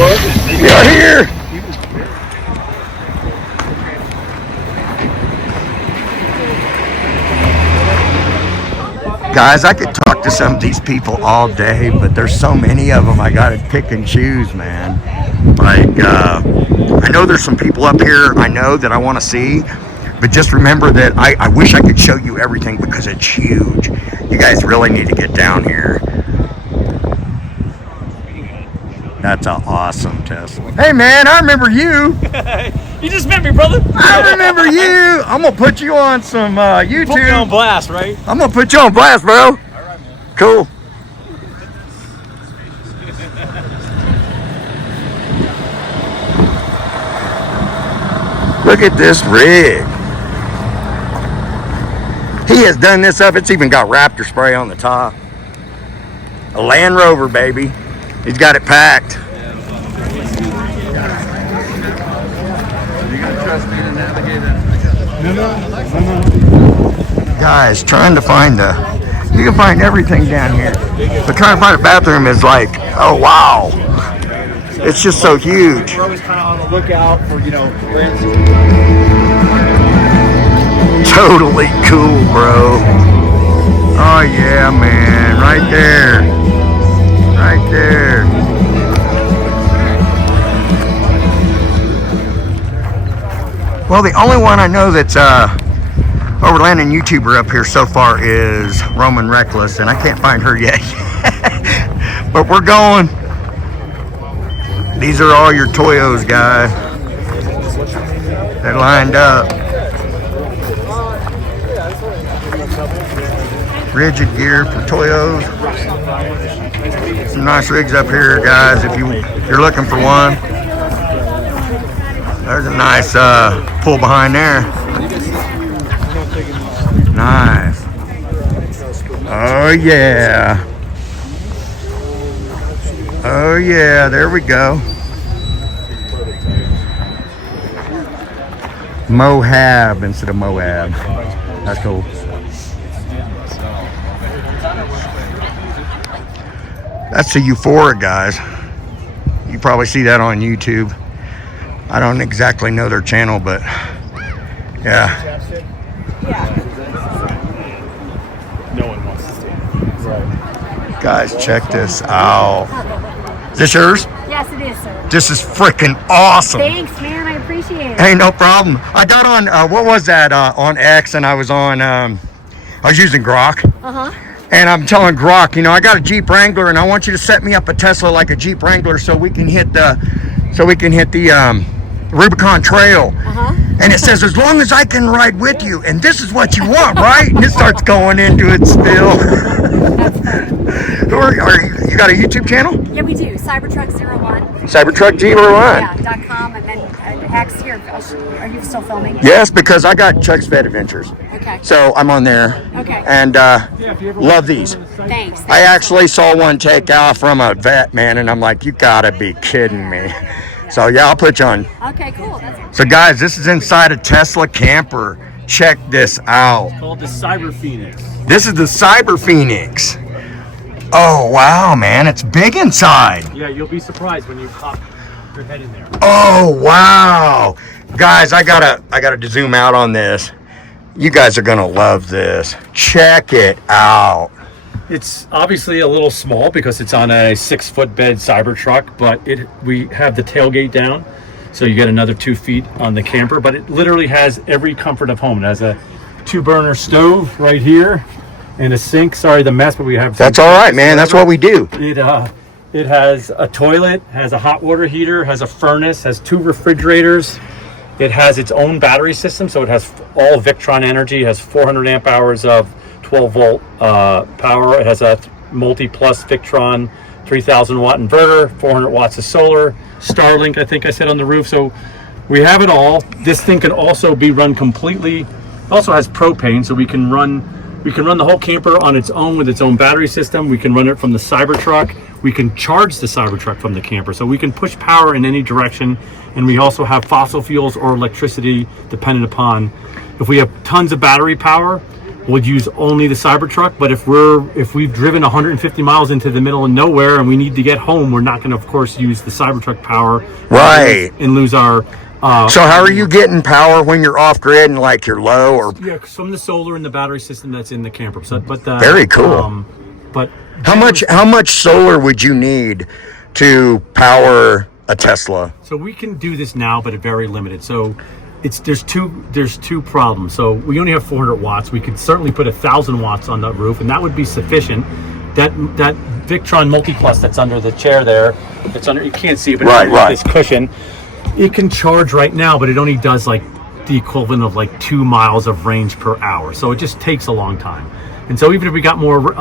We are here. Guys, I could talk to some of these people all day, but there's so many of them I gotta pick and choose, man. Like, I know there's some people up here I know that I want to see, but just remember that I wish I could show you everything because it's huge. You guys really need to get down here. That's an awesome Tesla. Hey man, I remember you. You just met me, brother. I remember you. I'm gonna put you on some YouTube. Put me on blast, right? I'm gonna put you on blast, bro. All right, man. Cool. Look at this rig. He has done this up. It's even got Raptor spray on the top. A Land Rover, baby. He's got it packed. Guys, trying to find you can find everything down here. But trying to find a bathroom is like, oh wow. It's just so huge. We're always kind of on the lookout for, rents. Totally cool, bro. Oh yeah, man. Right there. Right there. Well, the only one I know that's Overland and YouTuber up here so far is Roaming Reckless, and I can't find her yet. But we're going. These are all your Toyos, guys. They're lined up. Rigid gear for Toyos. Some nice rigs up here, guys, if you're looking for one. There's a nice pull behind there. Nice. Oh yeah. Oh yeah, there we go. Mohab instead of Moab. That's cool. That's the Euphoric, guys. You probably see that on YouTube. I don't exactly know their channel, but yeah. No one wants to see. Right. Guys, check this out. Is this yours? Yes, it is, sir. This is freaking awesome. Thanks, man. I appreciate it. Hey, no problem. I got on, what was that, on X, and I was on, I was using Grok. Uh-huh. And I'm telling Grok, I got a Jeep Wrangler, and I want you to set me up a Tesla like a Jeep Wrangler so we can hit the, Rubicon Trail. Uh-huh. And it says, as long as I can ride with you, and this is what you want, right? And it starts going into it still. You got a YouTube channel? Yeah, we do. Cybertruck01. Cybertruck01. Yeah, .com, and then X here. Are you still filming? Yes, because I got Chuck's Vet Adventures. Okay. So I'm on there. Okay. And love these. Thanks. I actually saw one take off from a vet, man, and I'm like, you gotta be kidding me. So yeah, I'll put you on. Okay, cool. That's So guys, this is inside a Tesla camper. Check this out. It's called the Cyber Phoenix. This is the Cyber Phoenix. Oh wow, man, it's big inside. Yeah, you'll be surprised when you pop your head in there. Oh wow, guys, I gotta zoom out on this. You guys are gonna love this. Check it out. It's obviously a little small because it's on a 6-foot bed Cybertruck, but we have the tailgate down, so you get another 2 feet on the camper. But it literally has every comfort of home. It has a 2-burner stove right here and a sink. Sorry the mess, but we have. That's all right, man. That's what we do. It has a toilet, has a hot water heater, has a furnace, has 2 refrigerators. It has its own battery system, so it has all Victron energy. It has 400 amp hours of 12-volt power. It has a multi-plus Victron 3,000 watt inverter, 400 watts of solar, Starlink, I think I said on the roof. So we have it all. This thing can also be run completely. It also has propane, so we can run the whole camper on its own with its own battery system. We can run it from the Cybertruck. We can charge the Cybertruck from the camper, so we can push power in any direction. And we also have fossil fuels or electricity dependent upon. If we have tons of battery power, would use only the Cybertruck. But if we've driven 150 miles into the middle of nowhere and we need to get home, we're not going to, of course, use the Cybertruck power, Right, and lose our. So how are you getting power when you're off grid and like you're low? Or Yeah, from the solar and the battery system that's in the camper. So, but very cool. But how much solar would you need to power a Tesla? So we can do this now, but it's very limited. So there's two problems. So we only have 400 watts. We could certainly put 1,000 watts on the roof, and that would be sufficient. That Victron multi-plus that's under the chair there, it's under, you can't see it, but right. This cushion, it can charge right now, but it only does like the equivalent of like 2 miles of range per hour. So it just takes a long time. And so even if we got more,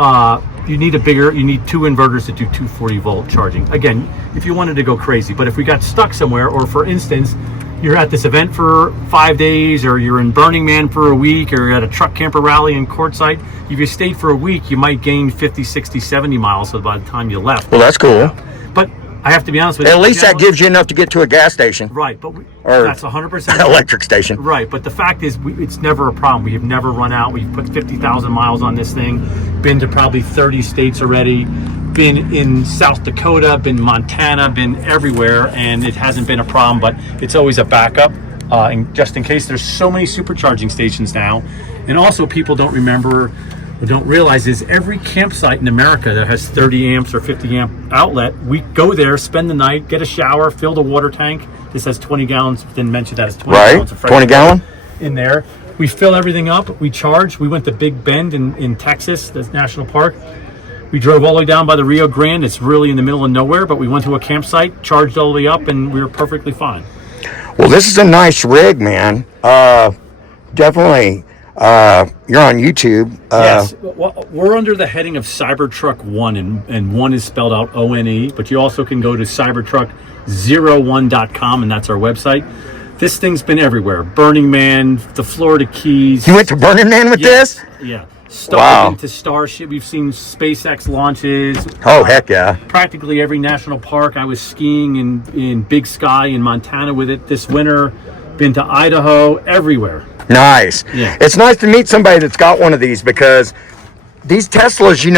you need two inverters to do 240 volt charging. Again, if you wanted to go crazy, but if we got stuck somewhere, or for instance, you're at this event for 5 days, or you're in Burning Man for a week, or you're at a truck camper rally in Quartzsite, if you stayed for a week, you might gain 50, 60, 70 miles by the time you left. Well, that's cool. But I have to be honest with you. At least that gives you enough to get to a gas station. Right, but or that's 100% electric station. Right, but the fact is, it's never a problem. We have never run out. We've put 50,000 miles on this thing, been to probably 30 states already, been in South Dakota, been Montana, been everywhere, and it hasn't been a problem, but it's always a backup, and just in case. There's so many supercharging stations now, and also people don't remember, or don't realize, is every campsite in America that has 30 amps or 50 amp outlet, we go there, spend the night, get a shower, fill the water tank. This has 20 gallons, didn't mention that, it's 20 gallons of fresh 20 gallon in there. We fill everything up, we charge. We went to Big Bend in Texas, that's national park. We drove all the way down by the Rio Grande. It's really in the middle of nowhere, but we went to a campsite, charged all the way up, and we were perfectly fine. Well, this is a nice rig, man. Definitely. You're on YouTube. Yes, well, we're under the heading of Cybertruck 1, and 1 is spelled out O-N-E, but you also can go to cybertruck01.com, and that's our website. This thing's been everywhere. Burning Man, the Florida Keys. You went to Burning Man with this? Yeah. Wow. Into Starship. We've seen SpaceX launches. Oh, heck yeah. Practically every national park. I was skiing in Big Sky in Montana with it this winter. Been to Idaho, everywhere. Nice. Yeah. It's nice to meet somebody that's got one of these, because these Teslas, you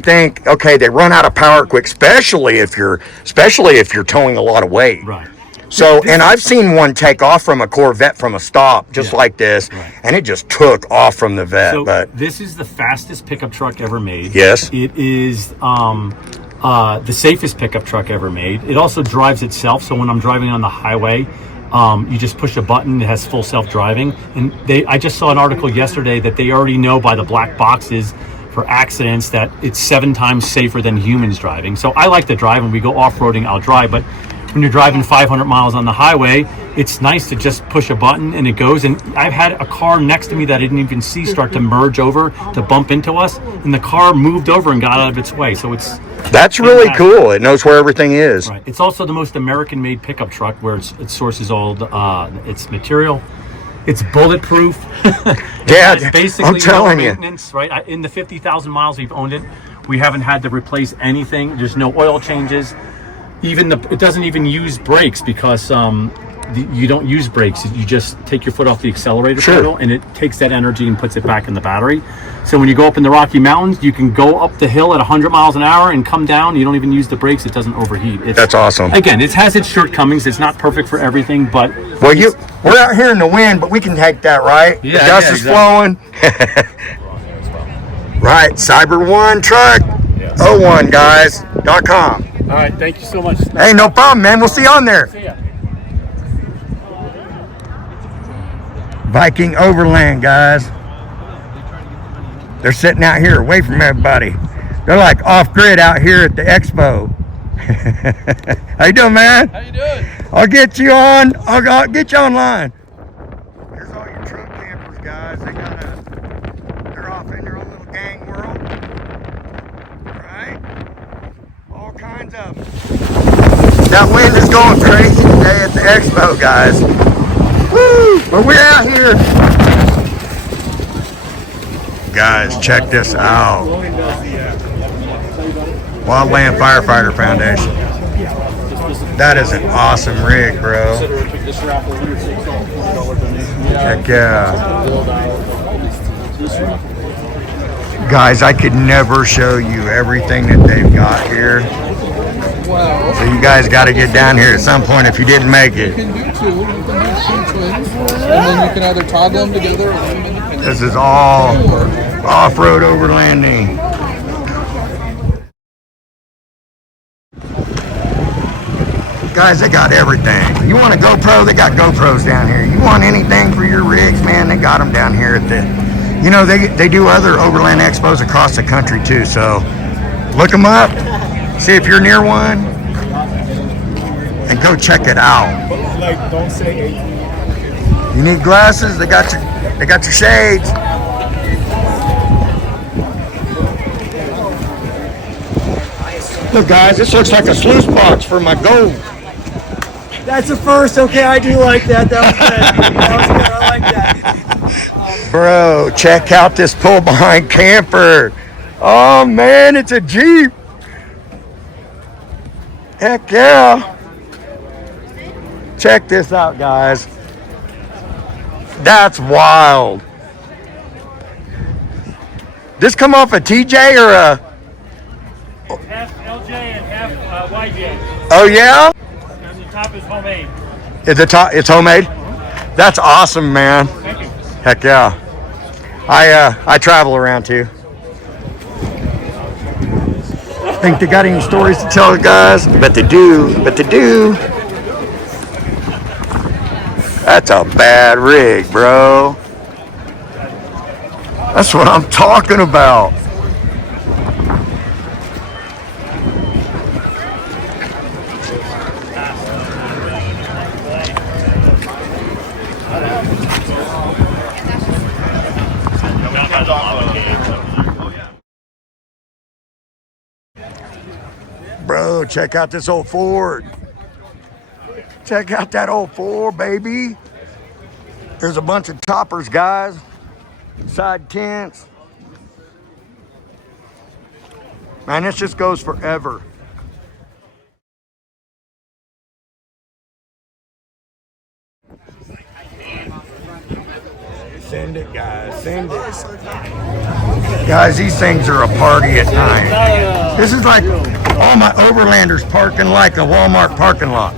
think, okay, they run out of power quick, especially if you're towing a lot of weight. Right. So, and I've seen one take off from a Corvette from a stop, just like this, and it just took off from the vet. So but this is the fastest pickup truck ever made. Yes. It is the safest pickup truck ever made. It also drives itself. So when I'm driving on the highway, you just push a button, it has full self-driving. And I just saw an article yesterday that they already know by the black boxes for accidents that it's 7 times safer than humans driving. So I like to drive. When we go off-roading, I'll drive, but when you're driving 500 miles on the highway, it's nice to just push a button and it goes. And I've had a car next to me that I didn't even see start to merge over to bump into us, and the car moved over and got out of its way. So that's really cool. It knows where everything is. Right. It's also the most American-made pickup truck, where it sources all its material. It's bulletproof. Yeah, basically I'm telling no maintenance, you. Right? In the 50,000 miles we've owned it, we haven't had to replace anything. There's no oil changes. It doesn't even use brakes, because you don't use brakes. You just take your foot off the accelerator pedal, and it takes that energy and puts it back in the battery. So when you go up in the Rocky Mountains, you can go up the hill at 100 miles an hour and come down. You don't even use the brakes. It doesn't overheat. That's awesome. Again, it has its shortcomings. It's not perfect for everything, but we're out here in the wind, but we can take that, right? Yeah, the dust is flowing. Right, Cyber One Truck 01 guys.com. All right, thank you so much. Hey, no problem, man. We'll see you on there. See ya. Viking Overland, guys. They're sitting out here away from everybody. They're like off grid out here at the expo. How you doing, man? How you doing? I'll get you on. I'll get you online. Here's all your truck campers, guys. They're off in their own little gang world. Right? All kinds of. That wind is going crazy today at the expo, guys. Woo! But we're out here. Guys, check this out. Wildland Firefighter Foundation. That is an awesome rig, bro. Heck yeah. Guys, I could never show you everything that they've got here. So you guys got to get down here at some point if you didn't make You it. can do two. You can do 2 twins, and then you can either toggle them together or leave them independent. This is all off-road overlanding. Guys, they got everything. You want a GoPro? They got GoPros down here. You want anything for your rigs, man? They got them down here at the... You know, they do other Overland Expos across the country, too. So, look them up. See if you're near one. And go check it out. Like, don't say 18. You need glasses? They got your shades. Look, guys, this looks like a sluice box for my gold. That's a first. Okay, I do like that. That was good. That was good. I like that. Bro, check out this pull behind camper. Oh man, it's a Jeep. Heck yeah. Check this out, guys. That's wild. This come off a TJ or a... Half LJ and half YJ. Oh yeah? And the top is homemade. It's homemade? That's awesome, man. Thank you. Heck yeah. I travel around too. Think they got any stories to tell, guys? Bet they do. That's a bad rig, bro. That's what I'm talking about. Bro, check out this old Ford. Check out that old Ford, baby. There's a bunch of toppers, guys. Side tents. Man, this just goes forever. Send it, guys. Send it. Guys, these things are a party at night. This is like all my Overlanders parking like a Walmart parking lot.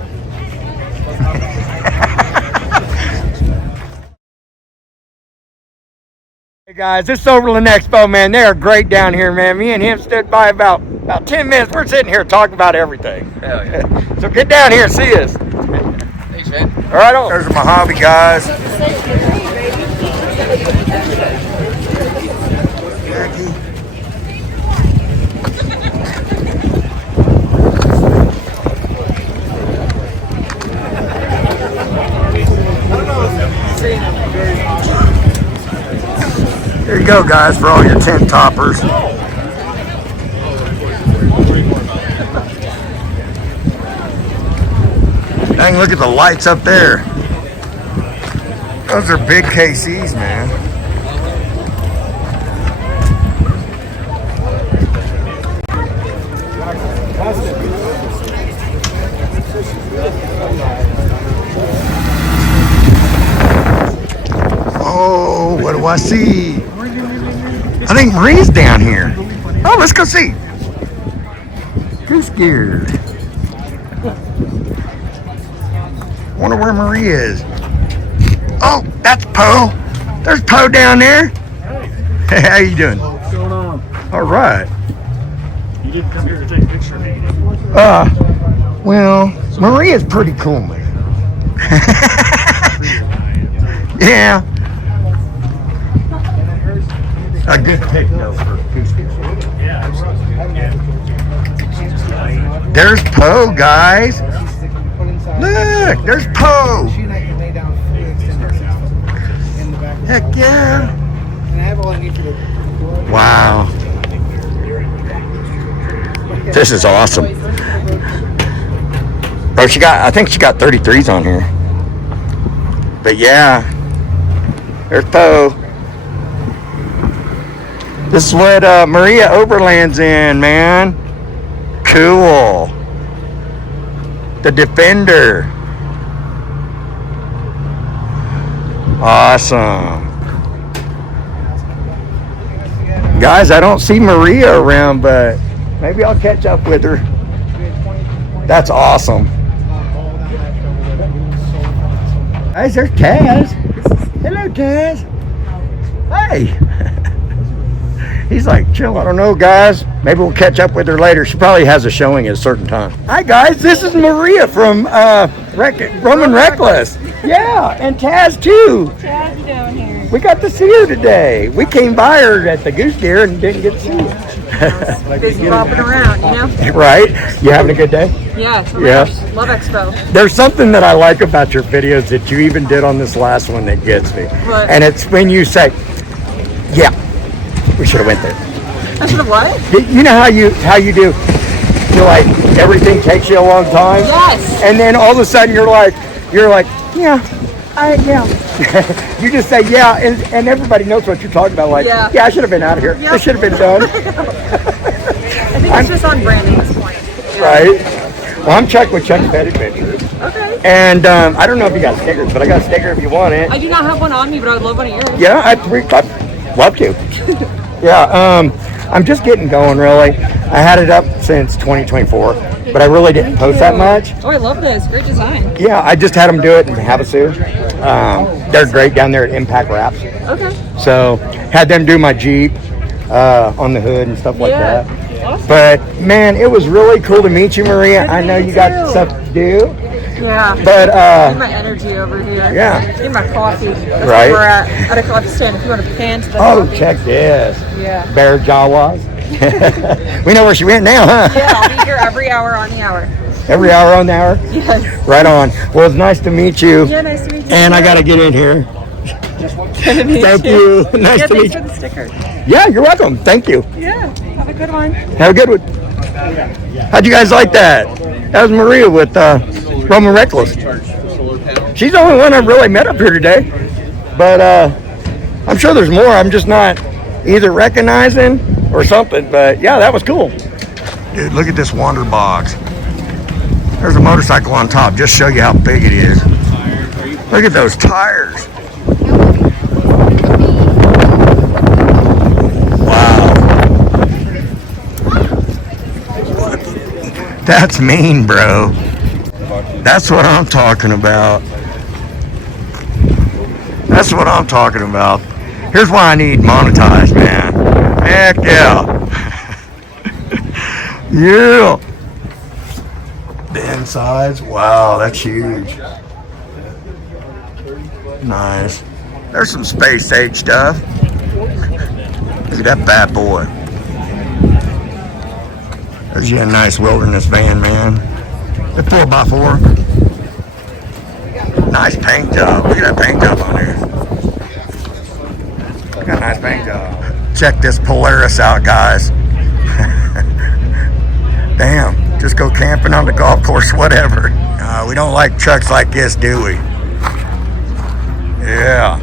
Hey guys, this is Overland Expo, man. They are great down here, man. Me and him stood by about 10 minutes. We're sitting here talking about everything. Hell yeah. So get down here and see us. Thanks, man. All right, on. There's my hobby, guys. There you go, guys, for all your tent toppers. Dang, look at the lights up there. Those are big KCs, man. Oh, what do I see? I think Maria's down here. Oh, let's go see. Goose Gear. Wonder where Maria is. Oh, that's Poe. There's Poe down there. Hey, how you doing? What's going on? All right. You didn't come here to take a picture of me. Well, Maria's pretty cool, man. Yeah. A good pick, though, for Goose Gear. There's Poe, guys. Look, there's Poe. Heck yeah. Wow. This is awesome. Bro, I think she got 33s on here. But yeah, there's Poe. This is what Maria Overland's in, man. Cool. The Defender. Awesome. Guys, I don't see Maria around, but maybe I'll catch up with her. That's awesome. Guys, there's Taz. Hello, Taz. Hey. He's like, chill, I don't know, guys. Maybe we'll catch up with her later. She probably has a showing at a certain time. Hi, guys. This is Maria from Roaming Reckless. Yeah, and Taz, too. Taz down here. We got to see her today. We came by her at the Goose Gear and didn't get to see her. Busy bopping around, you know? Right? You having a good day? Yeah. Oh my Yeah. gosh, love Expo. There's something that I like about your videos that you even did on this last one that gets me. What? And it's when you say, yeah, we should have went there. I should have what? You know how you do, you're like, everything takes you a long time? Yes. And then all of a sudden you're like, yeah. You just say yeah, and everybody knows what you're talking about. Like, Yeah. I should have been out of here. Yep. This should have been done. I think it's just on brand at this point. Right? Well, I'm Chuck with Chuck's Pet Adventures. Okay. And I don't know if you got stickers, but I got a sticker if you want it. I do not have one on me, but I would love one of yours. Yeah, I'd love to. Yeah, I'm just getting going, really. I had it up since 2024, but I really didn't post that much. Oh, I love this. Great design. Yeah, I just had them do it in Havasu. They're great down there at Impact Wraps. Okay. So, had them do my Jeep on the hood and stuff like Yeah. that. Awesome. But, man, it was really cool to meet you, Maria. I know you got too. stuff to do. Yeah. But, Need my energy over here. Yeah. Need my coffee. That's Right. where we're at a coffee stand. If you want to pan to the oh, coffee. check this. Yeah. Bear Jawas. We know where she went now, huh? Yeah, I'll be here every hour on the hour. Every hour on the hour? Yes. Right on. Well, it's nice to meet you. Yeah, nice to meet you. And I got to get in here. Thank you. Nice to meet Thanks you. for the sticker. Yeah, you're welcome. Thank you. Yeah. Have a good one. Have a good one. How'd you guys like that? That was Maria with Roaming Reckless. She's the only one I've really met up here today. But I'm sure there's more. I'm just not either recognizing or something. But yeah, that was cool. Dude, look at this wander box. There's a motorcycle on top. Just show you how big it is. Look at those tires. Wow. That's mean, bro. That's what I'm talking about. That's what I'm talking about. Here's why I need monetized, man. Heck yeah. Yeah. The insides, wow, that's huge. Nice. There's some space age stuff. Look at that bad boy. There's you a nice wilderness van, man. The 4x4. Nice paint job. Look at that paint job on there. Got a nice paint job. Check this Polaris out, guys. Damn, just go camping on the golf course, whatever. We don't like trucks like this, do we? Yeah.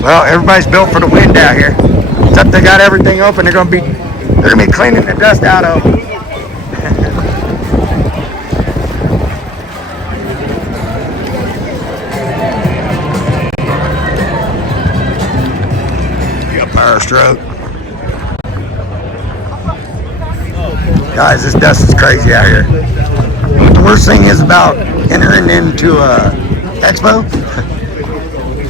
Well, everybody's built for the wind out here. Except they got everything open. They're gonna be cleaning the dust out of them. You got power stroke. Guys, this dust is crazy out here. What the worst thing is about entering into a expo?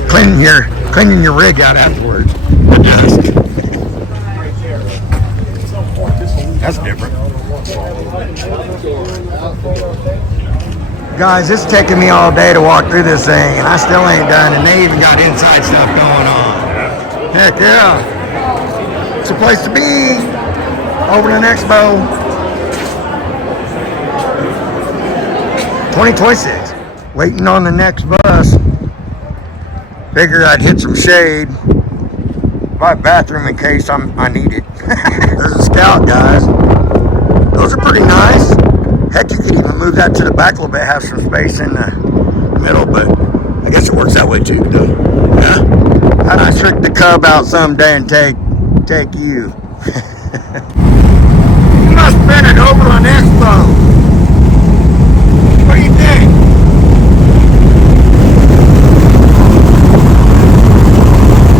cleaning your rig out afterwards. The dust. That's different. Guys, it's taking me all day to walk through this thing, and I still ain't done, and they even got inside stuff going on. Heck yeah. It's a place to be. Overland Expo 2026. Waiting on the next bus. Figure I'd hit some shade. Buy a bathroom in case I need it. There's a Scout, guys. Those are pretty nice. Heck, you could even move that to the back a little bit, have some space in the middle, but I guess it works that way too, though. Yeah. How'd I trick the Cub out someday and take you? You must have been at Overland Expo.